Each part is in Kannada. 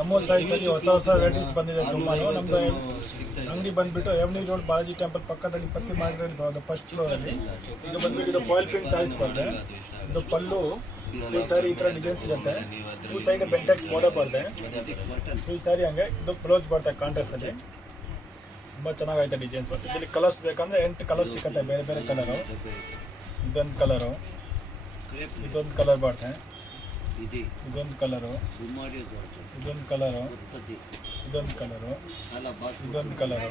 ನಮ್ಮ ಪ್ರೈಸಲ್ಲಿ ಹೊಸ ವೆರೈಟೀಸ್ ಬಂದಿದೆ ತುಂಬಾ. ನಮ್ಮದು ಅಂಗಡಿ ಬಂದುಬಿಟ್ಟು ಎವ್ನಿ ರೋಡ್ ಬಾಲಾಜಿ ಟೆಂಪಲ್ ಪಕ್ಕದಲ್ಲಿ ಪತ್ತಿ ಮಾರ್ಕೆಟ್ ಬರೋದು ಫಸ್ಟ್ ಫ್ಲೋರಲ್ಲಿ. ಇದು ಬಂದುಬಿಟ್ಟು ಇದು ಫಾಯಿಲ್ ಪ್ರಿಂಟ್ ಸ್ಯಾರೀಸ್ ಬರುತ್ತೆ. ಇದು ಪಲ್ಲು ಫುಲ್ ಸ್ಯಾರಿ ಈ ಥರ ಡಿಸೈನ್ಸ್ ಇರುತ್ತೆ. ಫುಲ್ ಸೈಡ್ ಬೆಂಟೆಕ್ಸ್ ಬಾರ್ಡರ್ ಬರುತ್ತೆ. ಫುಲ್ ಸ್ಯಾರಿ ಹಂಗೆ ಇದು ಬ್ಲೌಸ್ ಬರುತ್ತೆ ಕಾಂಟ್ರಾಸ್ಟಲ್ಲಿ. ತುಂಬ ಚೆನ್ನಾಗೈತೆ ಡಿಸೈನ್ಸು. ಇದರಲ್ಲಿ ಕಲರ್ಸ್ ಬೇಕಂದರೆ 8 ಕಲರ್ಸ್ ಸಿಗುತ್ತೆ, ಬೇರೆ ಬೇರೆ ಕಲರು. ಇದೊಂದು ಕಲರು, ಇದೊಂದು ಕಲರ್ ಬರುತ್ತೆ, ಇದೊಂದು ಕಲರು, ಇದೊಂದು ಕಲರು, ಇದೊಂದು ಕಲರು, ಇದೊಂದು ಕಲರು,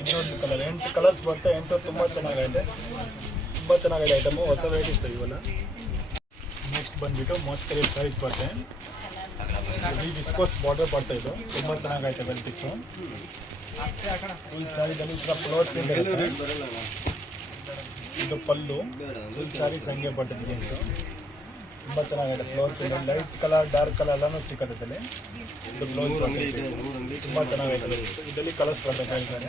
ಇನ್ನೊಂದು ಕಲರ್. 8 ಕಲರ್ಸ್ ಬರುತ್ತೆ. 8 ತುಂಬ ಚೆನ್ನಾಗೈತೆ, ತುಂಬ ಚೆನ್ನಾಗಿದೆ ಐಟಮು. ಹೊಸ ವೆರೈಟೀಸ್ ಇವೆಲ್ಲ. ನೆಕ್ಸ್ಟ್ ಬಂದುಬಿಟ್ಟು ಮೋಸ್ಕರಿ ಸ್ಯಾರೀಸ್ ಬರುತ್ತೆ. ಈ ವಿಸ್ಕೋಸ್ ಬಾರ್ಡರ್ ಬರುತ್ತೆ. ಇದು ತುಂಬ ಚೆನ್ನಾಗೈತೆ ವೆರೈಟೀಸು. ಫುಲ್ ಸ್ಯಾರಿದಲ್ಲಿ ಈ ಥರ ಫ್ಲವರ್ ಪ್ರಿಂಟ್ ಇರುತ್ತೆ. ಇದು ಪಲ್ಲು, ಫುಲ್ ಸ್ಯಾರೀಸ್ ಹಂಗೆ ಬರುತ್ತೆ ಡಿಸೈನ್ಸು. ತುಂಬ ಚೆನ್ನಾಗಿದೆ. Flower print light colour dark colour ಎಲ್ಲನೂ ಸಿಕ್ಕತ್ತೆ ಇದರಲ್ಲಿ. ಇದು ಬ್ಲೌಸ್ ಬರುತ್ತೆ. ತುಂಬ ಚೆನ್ನಾಗಿದೆ. ಇದರಲ್ಲಿ ಕಲರ್ಸ್ ಬರುತ್ತೆ ಹೇಳ್ತಾರೆ.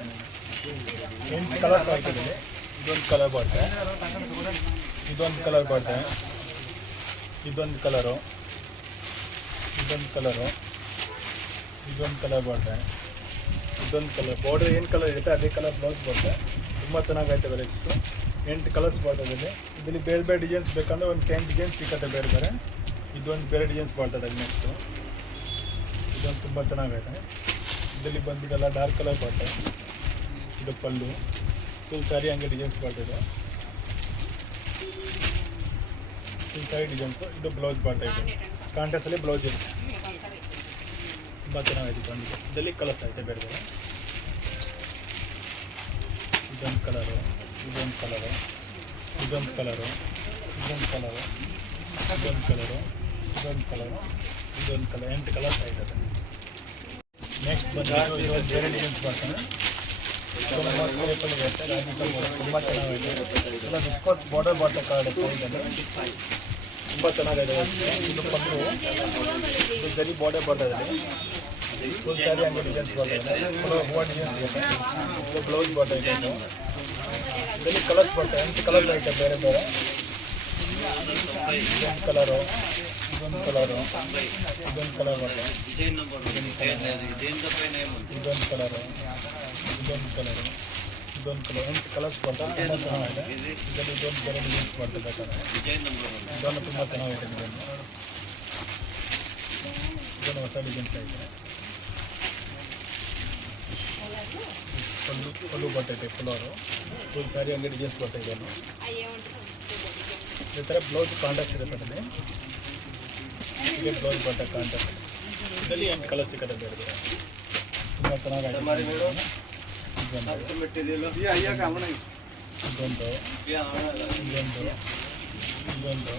8 ಕಲರ್ಸ್ ಆಗ್ತದೆ. ಇದೊಂದು ಕಲರ್ ಬರುತ್ತೆ, ಇದೊಂದು ಕಲರ್ ಬರುತ್ತೆ, ಇದೊಂದು ಕಲರು, ಇದೊಂದು ಕಲರು, ಇದೊಂದು ಕಲರ್ ಬರುತ್ತೆ, ಇದೊಂದು ಕಲರ್. ಬಾರ್ಡರ್ ಏನು ಕಲರ್ ಇರುತ್ತೆ ಅದೇ ಕಲರ್ ಬ್ಲೌಸ್ ಬರುತ್ತೆ. ತುಂಬ ಚೆನ್ನಾಗೈತೆ ವೆರೈಟೀಸು. 8 ಕಲರ್ಸ್ ಬರ್ತದೆ. ಇದರಲ್ಲಿ ಬೇರೆ ಬೇರೆ ಡಿಸೈನ್ಸ್ ಬೇಕಂದರೆ ಒಂದು 10 ಡಿಸೈನ್ಸ್ ಸಿಕ್ಕತ್ತೆ ಬೇರೆ ಬೇರೆ. ಇದೊಂದು ಬೇರೆ ಡಿಸೈನ್ಸ್ ಬರ್ತದೆ. ನೆಕ್ಸ್ಟು ಇದೊಂದು ತುಂಬ ಚೆನ್ನಾಗೈತೆ. ಇದರಲ್ಲಿ ಬಂದಿದ್ದೆಲ್ಲ ಡಾರ್ಕ್ ಕಲರ್ ಬರುತ್ತೆ. ಇದು ಪಲ್ಲು, ಫುಲ್ ಸ್ಯಾರಿ ಹಂಗೆ ಡಿಸೈನ್ಸ್ ಬರ್ತದೆ. Full sari designs. ಇದು ಬ್ಲೌಸ್ ಬರ್ತೈತೆ. ಕಾಂಟ್ರಾಸ್ಟಲ್ಲಿ ಬ್ಲೌಸ್ ಇರುತ್ತೆ. ತುಂಬ ಚೆನ್ನಾಗೈತೆ. ಬಂದಿದೆ ಇದರಲ್ಲಿ ಕಲರ್ಸ್ ಐತೆ ಬೇರೆ ಬೇರೆ. ಇದೊಂದು ಕಲರು, ಇದೊಂದು ಕಲರು, ಇದೊಂದು ಕಲರು, ಇದೊಂದು ಕಲರು, ಇದೊಂದು ಕಲರು, ಇದೊಂದು ಕಲರು, ಇದೊಂದು ಕಲರ್. 8 ಕಲರ್ಸ್ ಆಯ್ತದೆ. ನೆಕ್ಸ್ಟ್ ಬಂದು ಇದೊಂದು ಬೇರೆ ಡಿಸೈನ್ಸ್ ಬರ್ತಾನೆ. ತುಂಬ ಚೆನ್ನಾಗೈತೆ. ಎಲ್ಲ ವಿಸ್ಕೋಸ್ ಬಾರ್ಡರ್ ಬರುತ್ತೆ ಕಾರ್ಡ್ ಸೈಡಲ್ಲಿ. ತುಂಬ ಚೆನ್ನಾಗಿದೆ. ಇದು ಪಲ್ಲು, ಇದು ಜರಿ ಬಾರ್ಡರ್ ಬರ್ತದೆ. ಫುಲ್ ಸ್ಯಾರಿ ಹಂಗೆ ಡಿಸೈನ್ಸ್ ಬರ್ತದೆ. ಹೂವು ಡಿಸೈನ್ಸ್ ಸಿಗುತ್ತೆ. ಇದು ಬ್ಲೌಸ್ ಬರ್ತೈತೆ. ಇದರಲ್ಲಿ ಕಲರ್ಸ್ ಬರ್ತವೆ. 8 ಕಲರ್ಸ್ ಐತೆ ಬೇರೆ ಬೇರೆ. ಇದೊಂದು ಕಲರು, ಇದೊಂದು ಕಲರು, ಇದೊಂದು ಕಲರ್ ಬರ್ತದೆ, ಇದೊಂದು ಕಲರು, ಇದೊಂದು ಕಲರು, ಇದೊಂದು ಕಲರ್. 8 ಕಲರ್ಸ್ ಬರ್ತವೆ. ತುಂಬ ಚೆನ್ನಾಗಿದೆ. ಇದರಲ್ಲಿ ಇದೊಂದು ಬೇರೆ ಡಿಸೈನ್ಸ್ ಬರ್ತದೆ ಬೇಕಾದ್ರೆ. ಇದೊಂದು ತುಂಬ ಚೆನ್ನಾಗೈತೆ ಡಿಸೈನ್. ಇದೊಂದು ಹೊಸ ಡಿಸೈನ್ಸ್ ಐತೆ. ಪಲ್ಲು ಬರ್ತೈತೆ ಫ್ಲವರು. ಫುಲ್ ಸ್ಯಾರಿ ಹಂಗೆ ಡಿಸೈನ್ಸ್ ಬರ್ತೈತೆ. ಈ ಥರ ಬ್ಲೌಸ್ ಕಾಂಟ್ರಾಕ್ಟ್ ಇರುತ್ತೆ ಅದರಲ್ಲಿ. ಇದೇ ಬ್ಲೌಸ್ ಬರ್ತದೆ ಕಾಂಟ್ರಾಕ್ಟ್. ಇದರಲ್ಲಿ 8 ಕಲರ್ ಸಿಕ್ಕತ್ತೆ ಬೇರೆ ಬೇರೆ. ತುಂಬ ಚೆನ್ನಾಗೈತೆ. ಇದೊಂದು, ಇದೊಂದು, ಇದೊಂದು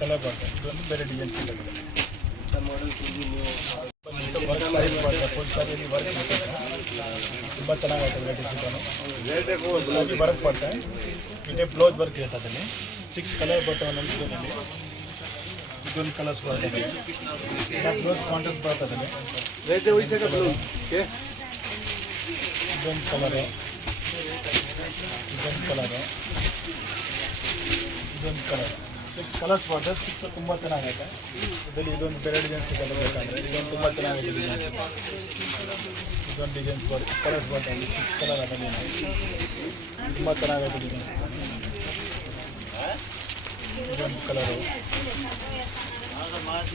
ಕಲರ್ ಬರ್ತದೆ. ಇದೊಂದು ಬೇರೆ ಡಿಸೈನ್ ಸಿಗುತ್ತೆ. ಫುಲ್ ಸ್ಯಾರಿಯಲ್ಲಿ ವರ್ಕ್ ಬರ್ತದೆ. ತುಂಬ ಚೆನ್ನಾಗೈತೆ ವೆರೈಟೀಸ್. ಇದನ್ನು ವರ್ಕ್ ಬರ್ತದೆ. ಇದೇ ಬ್ಲೌಸ್ ವರ್ಕ್ ಇರುತ್ತೆ ಅದರಲ್ಲಿ. 6 ಕಲರ್ ಬರ್ತವೆ ನಮ್ಮ ಇದರಲ್ಲಿ. ಇದೊಂದು ಕಲರ್ಸ್ ಬರ್ತದೆ. ಬ್ಲೌಸ್ ಕಾಂಟ್ರಾಸ್ಟ್ ಬರ್ತದೆ. ಇದೊಂದು ಕಲರು, ಇದೊಂದು ಕಲರು, ಇದೊಂದು ಕಲರ್. 6 ಕಲರ್ಸ್ ಬರ್ತದೆ. 6 ತುಂಬ ಚೆನ್ನಾಗೈತೆ. ಇದರಲ್ಲಿ ಇದೊಂದು ಬೇರೆ ಡಿಸೈನ್ ಸಿಗೋದು ಬೇಕಾದರೆ. ಇದೊಂದು ತುಂಬ ಚೆನ್ನಾಗಿದೆ ಡಿಸೈನ್ಸ್. ಇದೊಂದು ಡಿಸೈನ್ಸ್ ಬರ್ತದೆ. ಕಲರ್ಸ್ ಬರ್ತದೆ. 6 ಕಲರ್ ಅದರಲ್ಲಿ ತುಂಬ ಚೆನ್ನಾಗೈತೆ ಡಿಸೈನ್ಸ್. ಇದೊಂದು ಕಲರು,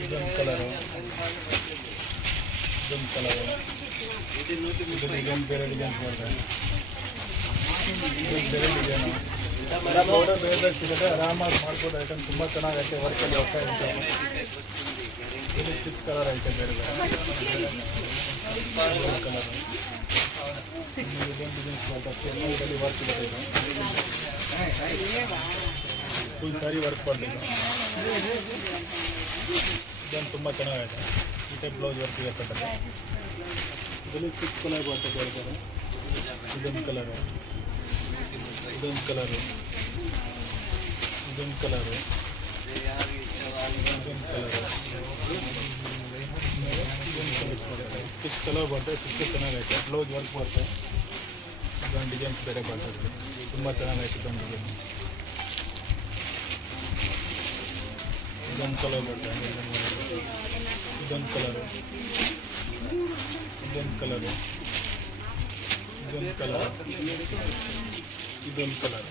ಇದೊಂದು ಕಲರು, ಇದೊಂದು ಕಲರು, ಇದರಲ್ಲಿ ಇದೊಂದು ಬೇರೆ ಡಿಸೈನ್ಸ್ ಬರ್ತದೆ. ಇದೊಂದು ಬೇರೆ ಡಿಸೈನು. ಪೌಡರ್ ಬೇರೆ ಬೇರೆ ಸಿಗುತ್ತೆ. ಆರಾಮಾಗಿ ಮಾಡ್ಬೋದು. ಐಟಮ್ ತುಂಬ ಚೆನ್ನಾಗೈತೆ. ವರ್ಕಲ್ಲಿ ಹೊಸ ಐಟಮ್. ಇಲ್ಲಿ 6 ಕಲರ್ ಐತೆ ಬೇರೆ ಬೇರೆ. ಇದೊಂದು ಕಲರು, ಇದೊಂದು ಡಿಸೈನ್ಸ್ ಬರ್ತದೆ. ಇದರಲ್ಲಿ ವರ್ಕ್ ಇರುತ್ತೆ. ಇದು ಫುಲ್ ಸ್ಯಾರಿ ವರ್ಕ್ ಬರ್ತದೆ. ಇದೊಂದು ತುಂಬ ಚೆನ್ನಾಗೈತೆ. ಈ ಟೈಪ್ ಬ್ಲೌಸ್ ವರ್ಕ್ ಇರ್ತದೆ. ಇದರಲ್ಲಿ 6 ಕಲರ್ ಬರ್ತದೆ ಬೇರೆ ಬೇರೆ. ಇದೊಂದು ಕಲರು, ಇದೊಂದು ಕಲರು, ಇದೊಂದು ಕಲರು, ಇದೊಂದು ಕಲರು, 6 ಕಲರ್ ಬರ್ತದೆ. 6 ಚೆನ್ನಾಗೈತೆ. ಬ್ಲೌಸ್ ವರ್ಕ್ ಬರ್ತದೆ. ಇದೊಂದು ಡಿಸೈನ್ಸ್ ಬೇರೆ ಬರ್ತದೆ. ತುಂಬ ಚೆನ್ನಾಗೈತೆ ಇದೊಂದು ಡಿಸೈನ್. ಇದೊಂದು ಕಲರ್ ಬರ್ತದೆ. ಇದೊಂದು ಕಲರು, ಇದೊಂದು ಕಲರು, ಇದೊಂದು ಕಲರ್, ಇದೊಂದು ಕಲರ್.